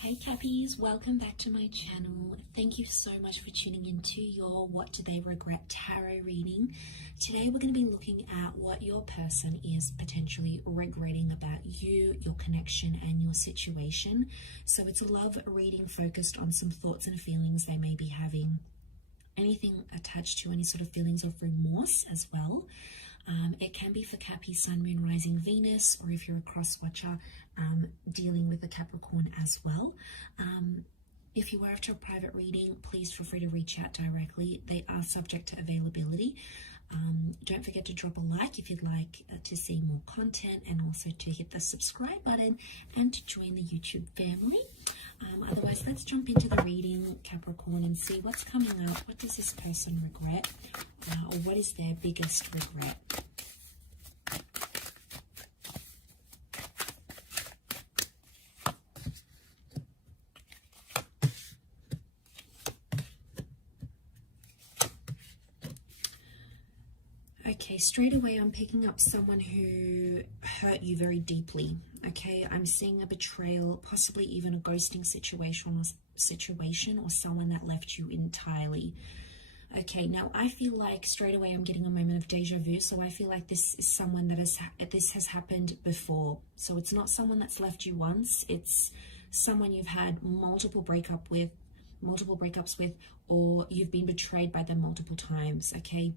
Hey Cappies, welcome back to my channel. Thank you so much for tuning into your What Do They Regret tarot reading. Today we're going to be looking at what your person is potentially regretting about you, your connection and your situation. So it's a love reading focused on some thoughts and feelings they may be having. Anything attached to any sort of feelings of remorse as well. It can be for Cappy, Sun, Moon, Rising, Venus, or if you're a cross-watcher, dealing with the Capricorn as well. If you are after a private reading, please feel free to reach out directly. They are subject to availability. Don't forget to drop a like if you'd like to see more content, and also to hit the subscribe button and to join the YouTube family. Otherwise, let's jump into the reading, Capricorn, and see what's coming up. What does this person regret? Or what is their biggest regret? Okay, straight away I'm picking up someone who hurt you very deeply. Okay, I'm seeing a betrayal, possibly even a ghosting situation, or someone that left you entirely. Okay, now I feel like straight away I'm getting a moment of deja vu. So I feel like this is someone that this has happened before. So it's not someone that's left you once. It's someone you've had multiple breakups with, or you've been betrayed by them multiple times. Okay.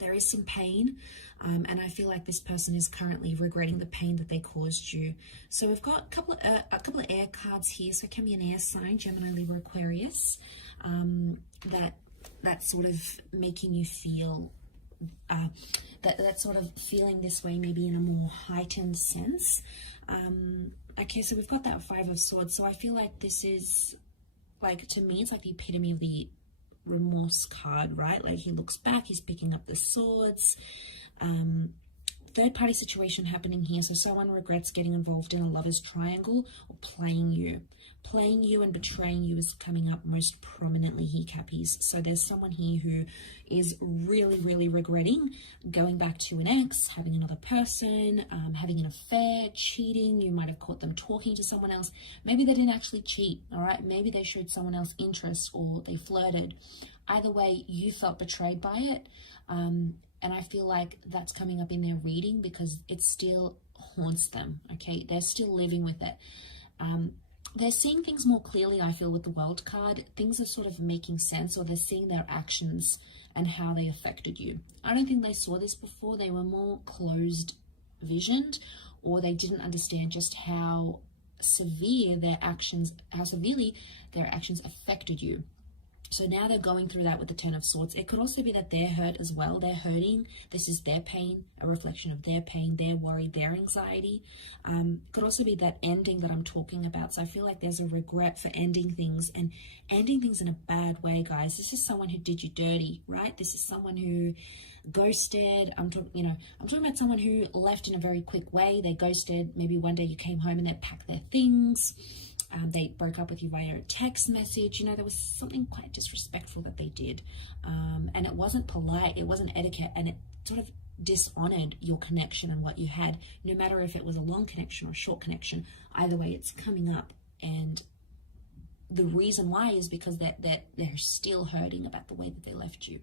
There is some pain, and I feel like this person is currently regretting the pain that they caused you. So we've got a couple of air cards here. So it can be an air sign, Gemini, Libra, Aquarius, that's sort of making you feel that sort of feeling this way, maybe in a more heightened sense. Okay, so we've got that Five of Swords. So I feel like this is, like, to me, it's like the epitome of the remorse card, right? Like, he looks back, he's picking up the swords. Third party situation happening here. So someone regrets getting involved in a lover's triangle, or playing you and betraying you is coming up most prominently here, Cappies. So there's someone here who is really regretting going back to an ex, having another person, having an affair, cheating. You might have caught them talking to someone else. Maybe they didn't actually cheat, all right? Maybe they showed someone else interest, or they flirted. Either way, you felt betrayed by it. And I feel like that's coming up in their reading because it still haunts them, okay? They're still living with it. They're seeing things more clearly, I feel, with the World card. Things are sort of making sense, or they're seeing their actions and how they affected you. I don't think they saw this before. They were more closed visioned, or they didn't understand just how severely their actions affected you. So now they're going through that with the Ten of Swords. It could also be that they're hurt as well. They're hurting. This is their pain, a reflection of their pain, their worry, their anxiety. Could also be that ending that I'm talking about. So I feel like there's a regret for ending things, and ending things in a bad way, guys. This is someone who did you dirty, right? This is someone who ghosted. I'm talking about someone who left in a very quick way. They ghosted. Maybe one day you came home and they packed their things. They broke up with you via a text message. You know, there was something quite disrespectful that they did. And it wasn't polite, it wasn't etiquette, and it sort of dishonored your connection and what you had, no matter if it was a long connection or a short connection. Either way, it's coming up. And the reason why is because they're still hurting about the way that they left you.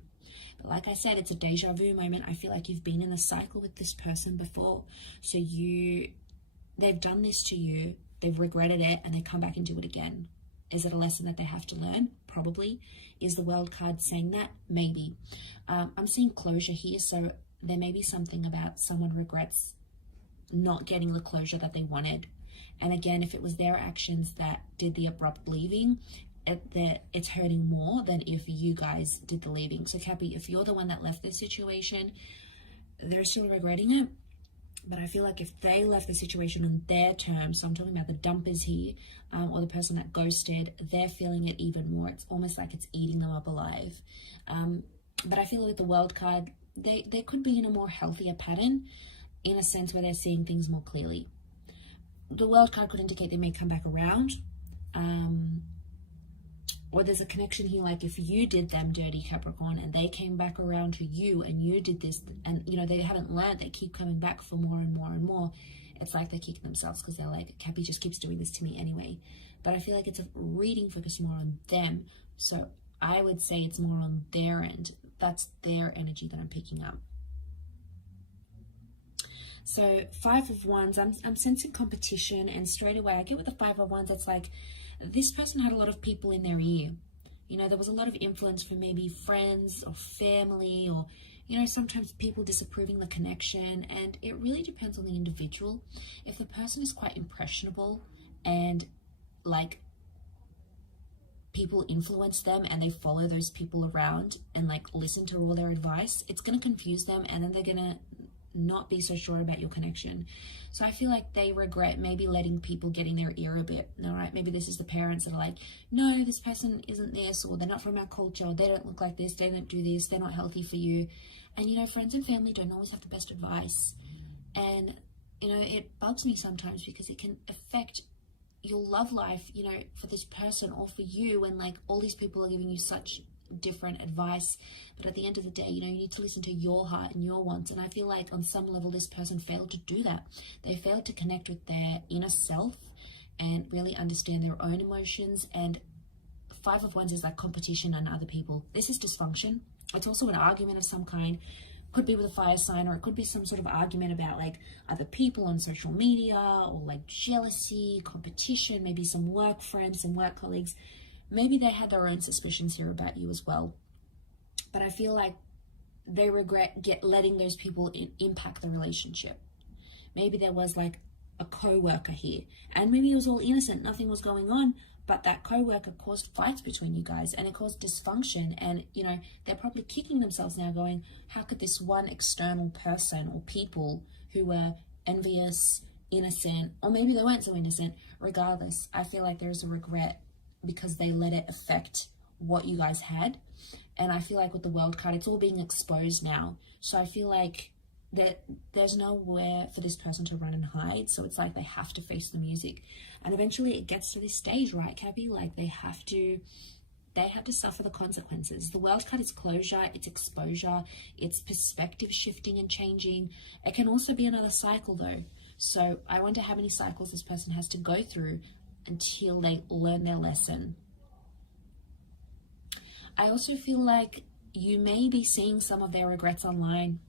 But like I said, it's a deja vu moment. I feel like you've been in a cycle with this person before. So they've done this to you. They've regretted it, and they come back and do it again. Is it a lesson that they have to learn? Probably. Is the World card saying that? Maybe. I'm seeing closure here, so there may be something about someone regrets not getting the closure that they wanted. And again, if it was their actions that did the abrupt leaving, it's hurting more than if you guys did the leaving. So Cappy, if you're the one that left this situation, they're still regretting it. But I feel like if they left the situation on their terms, so I'm talking about the dumpers here, or the person that ghosted, they're feeling it even more. It's almost like it's eating them up alive. But I feel with the World card, they could be in a more healthier pattern, in a sense where they're seeing things more clearly. The World card could indicate they may come back around. Or there's a connection here, like if you did them dirty, Capricorn, and they came back around to you and you did this, and you know, they haven't learned, they keep coming back for more and more and more. it's like they're kicking themselves because they're like, Cappy just keeps doing this to me anyway. But I feel like it's a reading focusing more on them. So I would say it's more on their end. That's their energy that I'm picking up. So 5 of Wands, I'm sensing competition, and straight away I get with the 5 of Wands, it's like this person had a lot of people in their ear. You know, there was a lot of influence from maybe friends or family, or, you know, sometimes people disapproving the connection, and it really depends on the individual. If the person is quite impressionable and like people influence them and they follow those people around and like listen to all their advice, it's going to confuse them, and then they're going to not be so sure about your connection. So I feel like they regret maybe letting people get in their ear a bit. All right, maybe this is the parents that are like, no, this person isn't this, or they're not from our culture, or they don't look like this, they don't do this, they're not healthy for you. And you know, friends and family don't always have the best advice. And you know, it bugs me sometimes because it can affect your love life, you know, for this person or for you, and like all these people are giving you such different advice. But at the end of the day, you know, you need to listen to your heart and your wants. And I feel like on some level this person failed to do that. They failed to connect with their inner self and really understand their own emotions. And 5 of Wands is like competition and other people. This is dysfunction. It's also an argument of some kind. Could be with a fire sign, or it could be some sort of argument about like other people on social media, or like jealousy, competition, maybe some work friends, some work colleagues. Maybe they had their own suspicions here about you as well. But I feel like they regret letting those people impact the relationship. Maybe there was like a co-worker here, and maybe it was all innocent, nothing was going on, but that co-worker caused fights between you guys, and it caused dysfunction. And you know, they're probably kicking themselves now going, how could this one external person or people who were envious, innocent, or maybe they weren't so innocent, regardless, I feel like there's a regret because they let it affect what you guys had. And I feel like with the World card, it's all being exposed now. So I feel like that there's nowhere for this person to run and hide. So it's like they have to face the music. And eventually it gets to this stage, right, Cappy? Like they have to suffer the consequences. The World card is closure, it's exposure, it's perspective shifting and changing. It can also be another cycle though. So I wonder how many cycles this person has to go through until they learn their lesson. I also feel like you may be seeing some of their regrets online.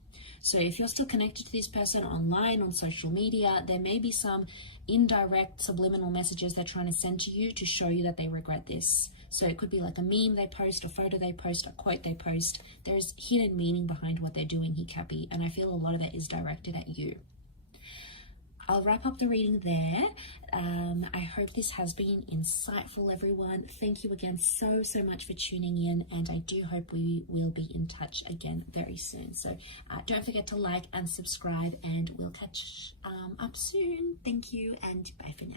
So if you're still connected to this person online, on social media, there may be some indirect subliminal messages they're trying to send to you to show you that they regret this. So it could be like a meme they post, a photo they post, a quote they post. There's hidden meaning behind what they're doing here, Cappy, and I feel a lot of it is directed at you. I'll wrap up the reading there. I hope this has been insightful, everyone. Thank you again so much for tuning in, and I do hope we will be in touch again very soon. So don't forget to like and subscribe, and we'll catch up soon. Thank you, and bye for now.